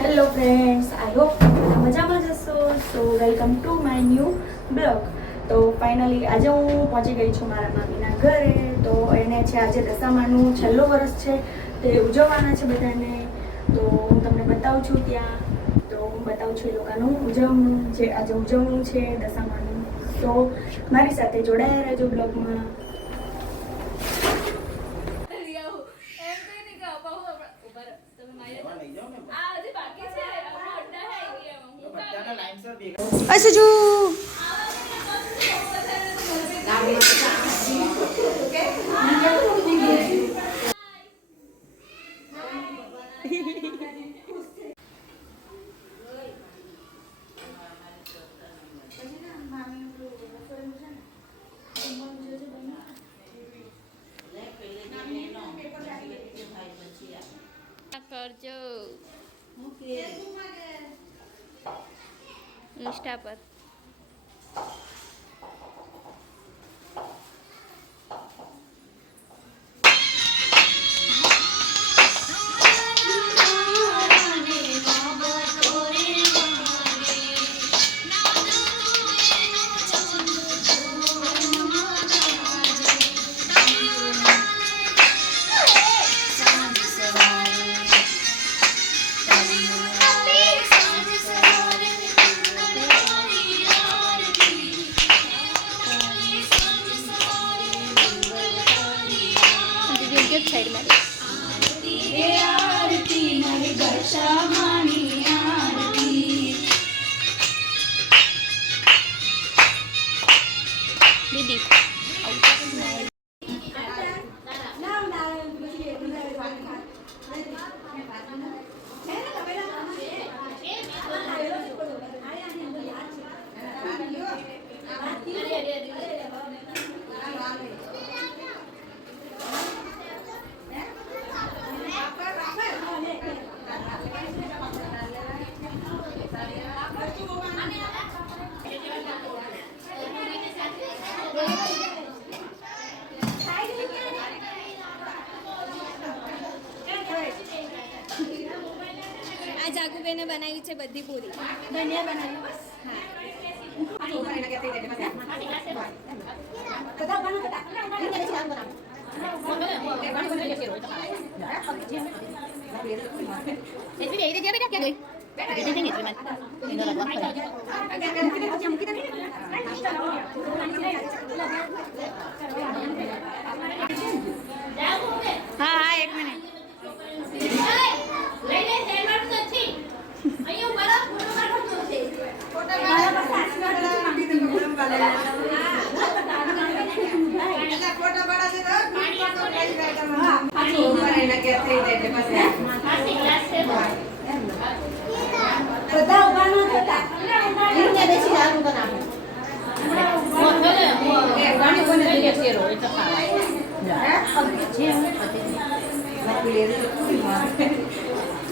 Hello friends, I hope બધા મજામાં જ હશો. સો welcome to my new blog. તો ફાઇનલી આજે હું પહોંચી ગઈ છું મારા મામીના ઘરે. તો એને છે આજે દશામાનું છેલ્લું વર્ષ છે, તે ઉજવવાના છે બધાને. તો હું તમને બતાવું છું ત્યાં. તો હું બતાવું છું એ લોકોનું ઉજવણું જે આજે ઉજવણું છે દશામાનું. તો મારી સાથે જોડાયા રહેજો બ્લોગમાં. અસજુ કરજો ઇન્સ્ટા પર. સાઈડ માં દીદી આ જાગુબેને બનાવી છે બધી પૂરી. ધનિયા બનાવી બસ. હા, એક મિનિટ.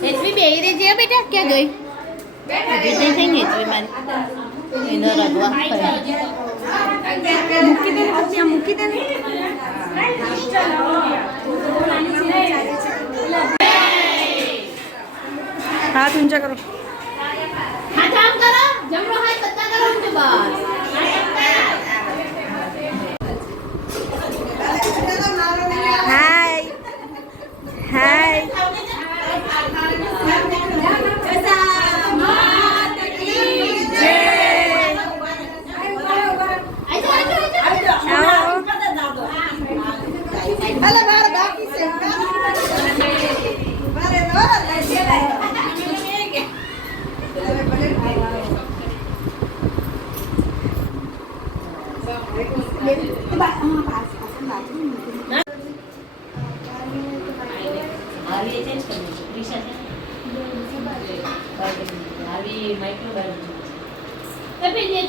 એચવી બેહી રહી છે બેટા, ક્યાં ગઈ? બેટા થઈ ગઈ એચવી માન એનો રગવા મૂકી દે ને. હાથ ઊંચા કરો. હાથ આમ કરો, જમણો હાથ બધા કરો ઊંચો બસ. હાય હાય.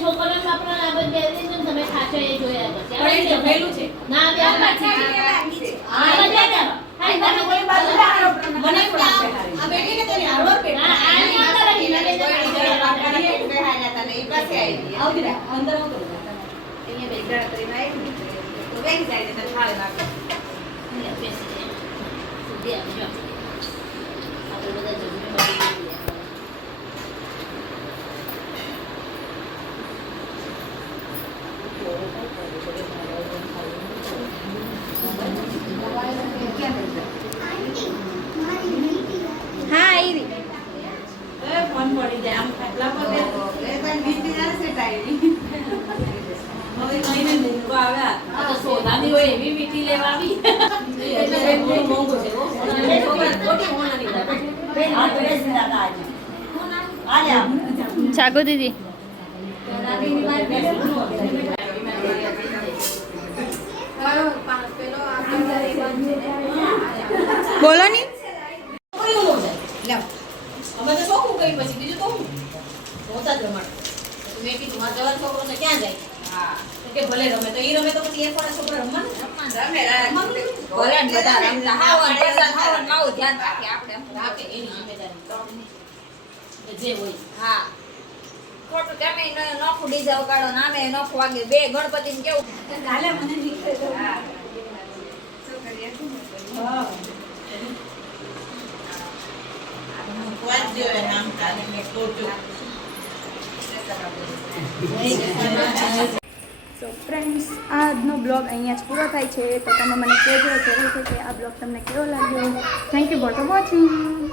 છોકરાને વાપરવા આ બધી તમે ખાચો એ જોયા છે. ના પડી જાય આમ ખાટલા પર તો સોનાની હોય એવી વીંટી લેવા આવી એટલે બહુ મોંઘું છે હો. સોનાની છોકરા ખોટી હોનાની જાગો દીદી બોલો ની અમે તો શોખું ગઈ પછી બીજું તો હું હોતા જ રમણ મેં કીધું મારા જવાન છોકરો છે ક્યાં જાય હા કે ભલે રમે તો ઈ રમે તો પછી એક વાળા છોકરા રમવાનું ભલે બધા રમતા હાવન પ્રસાદ હાવન માવું ધ્યાન રાખે આપણે રાખે એની જિમ્મેદારી જે હોય હા ખોટું તમે નોખું ડીજે વગાડો નામે નોખું વાગે બે ગણપતિ ને કેવું કાલે મને નીકળે તો સો ફ્રેન્ડ્સ આજનો બ્લોગ અહીંયા જ પૂરો થાય છે તો તમે મને કહેજો જરૂર છે કે આ બ્લોગ તમને કેવો લાગ્યો થેન્ક યુ ફોર વોચિંગ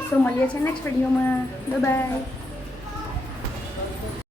સો મળીએ છીએ નેક્સ્ટ વિડીયોમાં બાય બાય